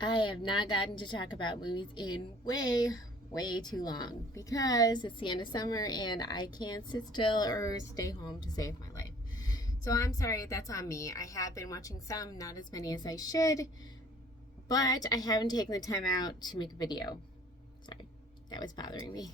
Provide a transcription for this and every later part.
I have not gotten to talk about movies in way too long because it's the end of summer and I can't sit still or stay home to save my life. So I'm sorry, that's on me. I have been watching some, not as many as I should, but I haven't taken the time out to make a video. Sorry, that was bothering me.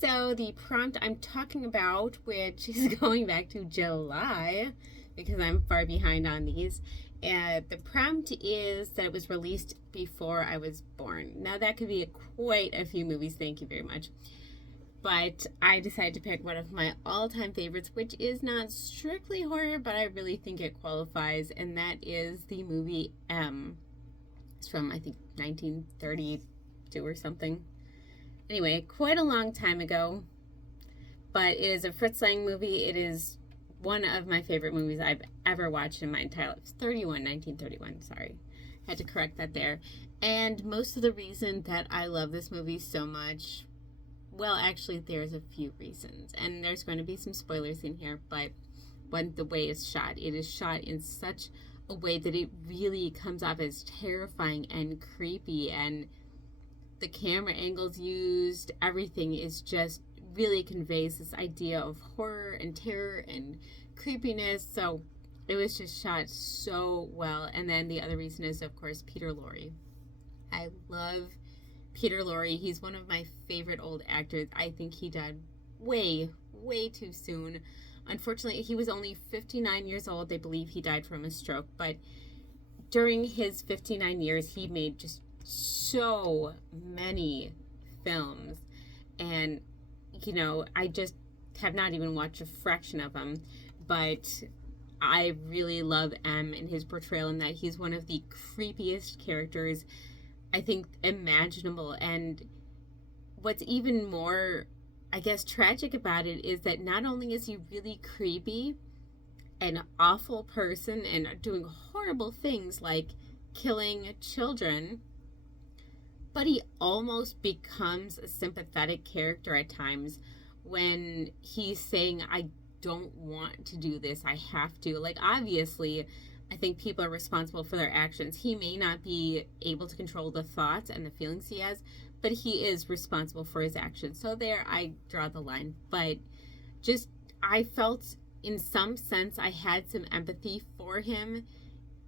So the prompt I'm talking about, which is going back to July, because I'm far behind on these, the prompt is that it was released before I was born. Now that could be quite a few movies, thank you very much. But I decided to pick one of my all-time favorites, which is not strictly horror, but I really think it qualifies, and that is the movie M. It's from, I think, 1932 or something. Anyway, quite a long time ago, but it is a Fritz Lang movie. It is one of my favorite movies I've ever watched in my entire life. 1931, sorry. Had to correct that there. And most of the reason that I love this movie so much, well, actually, there's a few reasons. And there's going to be some spoilers in here, but the way it's shot, it is shot in such a way that it really comes off as terrifying and creepy, and the camera angles used, everything is just really conveys this idea of horror and terror and creepiness. So it was just shot so well. And then the other reason is, of course, Peter Lorre. I love Peter Lorre. He's one of my favorite old actors. I think he died way too soon. Unfortunately, he was only 59 years old. They believe he died from a stroke. But during his 59 years, he made just so many films. And, you know, I just have not even watched a fraction of them. But I really love M and his portrayal in that he's one of the creepiest characters, I think, imaginable. And what's even more, I guess, tragic about it is that not only is he really creepy, an awful person, and doing horrible things like killing children, but he almost becomes a sympathetic character at times when he's saying, I don't want to do this, I have to. Like, obviously, I think people are responsible for their actions. He may not be able to control the thoughts and the feelings he has, but he is responsible for his actions. So there, I draw the line. But just, I felt in some sense I had some empathy for him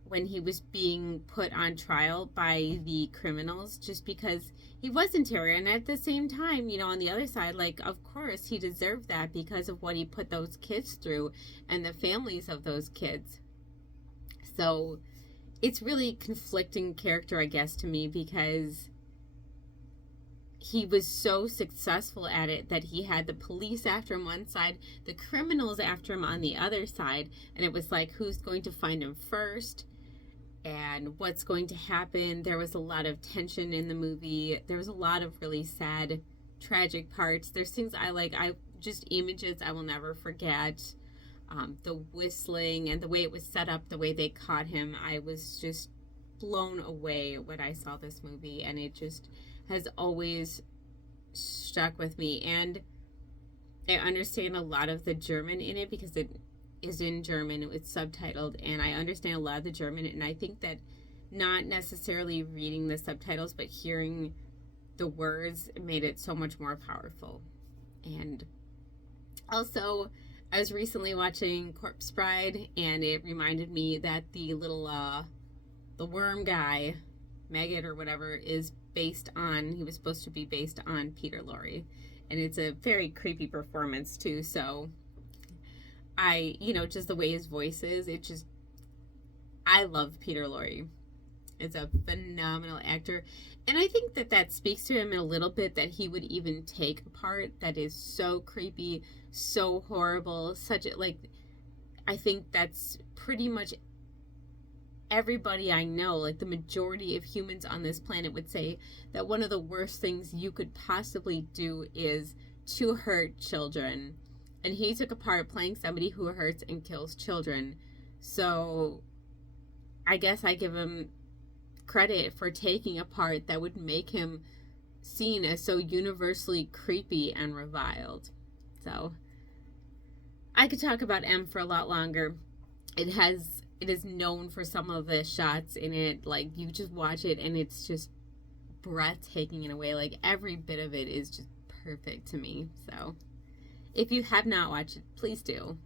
when he was being put on trial by the criminals, just because he was in terror. And at the same time, you know, on the other side, like, of course he deserved that because of what he put those kids through and the families of those kids. So it's really conflicting character, I guess, to me, because he was so successful at it that he had the police after him one side, the criminals after him on the other side, and it was like, who's going to find him first and what's going to happen. There was a lot of tension in the movie. There was a lot of really sad, tragic parts. There's things I like, just images I will never forget. The whistling and the way it was set up, the way they caught him, I was just blown away when I saw this movie, and it just has always stuck with me. And I understand a lot of the German in it because it is in German, it's subtitled, and I understand a lot of the German, and I think that not necessarily reading the subtitles but hearing the words made it so much more powerful. And also, I was recently watching Corpse Bride, and it reminded me that the little the worm guy, Maggot or whatever, is based on, he was supposed to be based on Peter Lorre, and it's a very creepy performance too. So just the way his voice is, I love Peter Lorre. It's a phenomenal actor, and I think that speaks to him in a little bit, that he would even take a part that is so creepy, so horrible, I think that's pretty much everybody I know, like the majority of humans on this planet would say that one of the worst things you could possibly do is to hurt children. And he took a part playing somebody who hurts and kills children. So I guess I give him credit for taking a part that would make him seen as so universally creepy and reviled. So I could talk about M for a lot longer. It has it is known for some of the shots in it. Like, you just watch it and it's just breathtaking in a way. Like, every bit of it is just perfect to me. So if you have not watched it, please do.